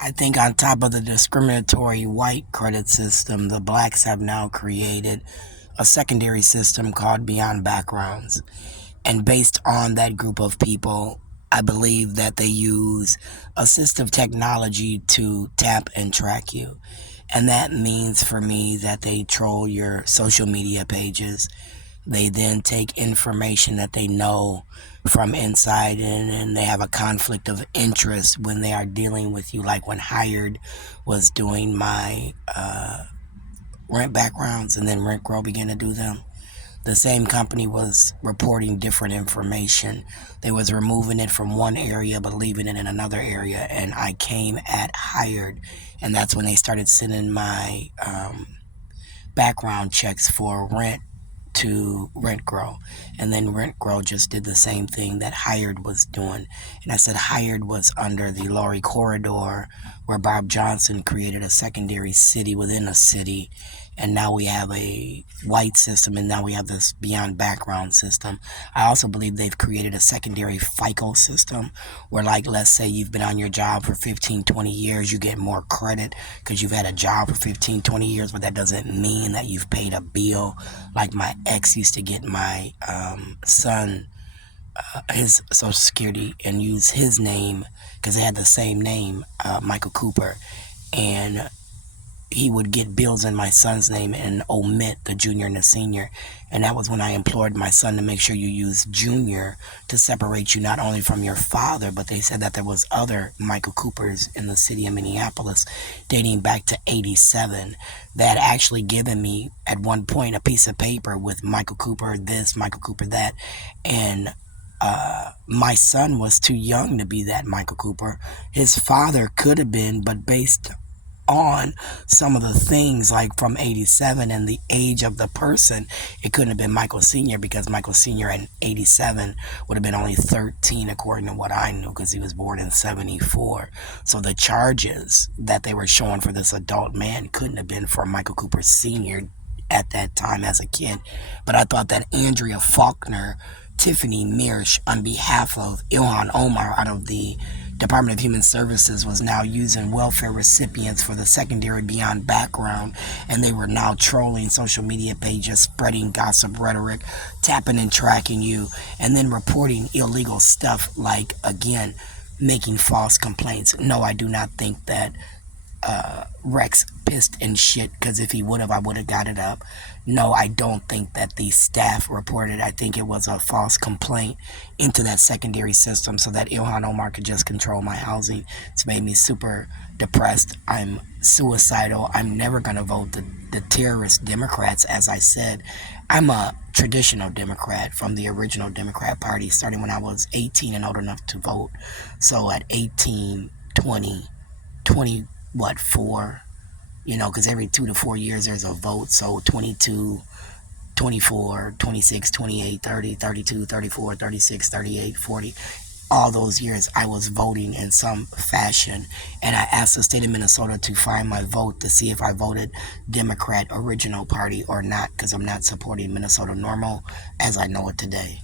I think on top of the discriminatory white credit system, the blacks have now created a secondary system called Beyond Backgrounds. And based on that group of people, I believe that they use assistive technology to tap and track you. And that means for me that they troll your social media pages. They then take information that they know from inside, and they have a conflict of interest when they are dealing with you. Like when Hired was doing my rent backgrounds, and then RENTGROW began to do them. The same company was reporting different information. They was removing it from one area but leaving it in another area, and I came at Hired, and that's when they started sending my background checks for rent to RENTGROW. And then RENTGROW just did the same thing that Hired was doing. And I said Hired was under the Laurie corridor, where Bob Johnson created a secondary city within a city. And now we have a white system, and now we have this Beyond Background system. I also believe they've created a secondary FICO system where, like, let's say you've been on your job for 15, 20 years, you get more credit because you've had a job for 15, 20 years, but that doesn't mean that you've paid a bill. Like my ex used to get my son his social security and use his name because they had the same name, Michael Cooper, and he would get bills in my son's name and omit the junior and the senior. And that was when I implored my son to make sure you use junior to separate you not only from your father, but they said that there was other Michael Coopers in the city of Minneapolis dating back to 87 that had actually given me at one point a piece of paper with Michael Cooper this, Michael Cooper that. And my son was too young to be that Michael Cooper. His father could have been, but based on some of the things like from 87 and the age of the person, it couldn't have been Michael Sr. because Michael Sr. in 87 would have been only 13 according to what I knew because he was born in 74. So the charges that they were showing for this adult man couldn't have been for Michael Cooper Sr. at that time as a kid. But I thought that Andrea Faulkner, Tiffany Mirsch, on behalf of ILHAN OMAR out of the Department of Human Services, was now using welfare recipients for the secondary Beyond Background, and they were now trolling social media pages, spreading gossip rhetoric, tapping and tracking you, and then reporting illegal stuff like, again, making false complaints. No, I do not think that Rex pissed and shit, because if he would have, I would have got it up. No, I don't think that the staff reported. I think it was a false complaint into that secondary system so that ILHAN OMAR could just control my housing. It's made me super depressed. I'm suicidal. I'm never going to vote the terrorist Democrats. As I said, I'm a traditional Democrat from the original Democrat Party, starting when I was 18 and old enough to vote. So at 18, 20, 4, because every 2 to 4 years there's a vote. So 22, 24, 26, 28, 30, 32, 34, 36, 38, 40. All those years I was voting in some fashion. And I asked the state of Minnesota to find my vote to see if I voted Democrat Original Party or not, because I'm not supporting Minnesota Normal as I know it today.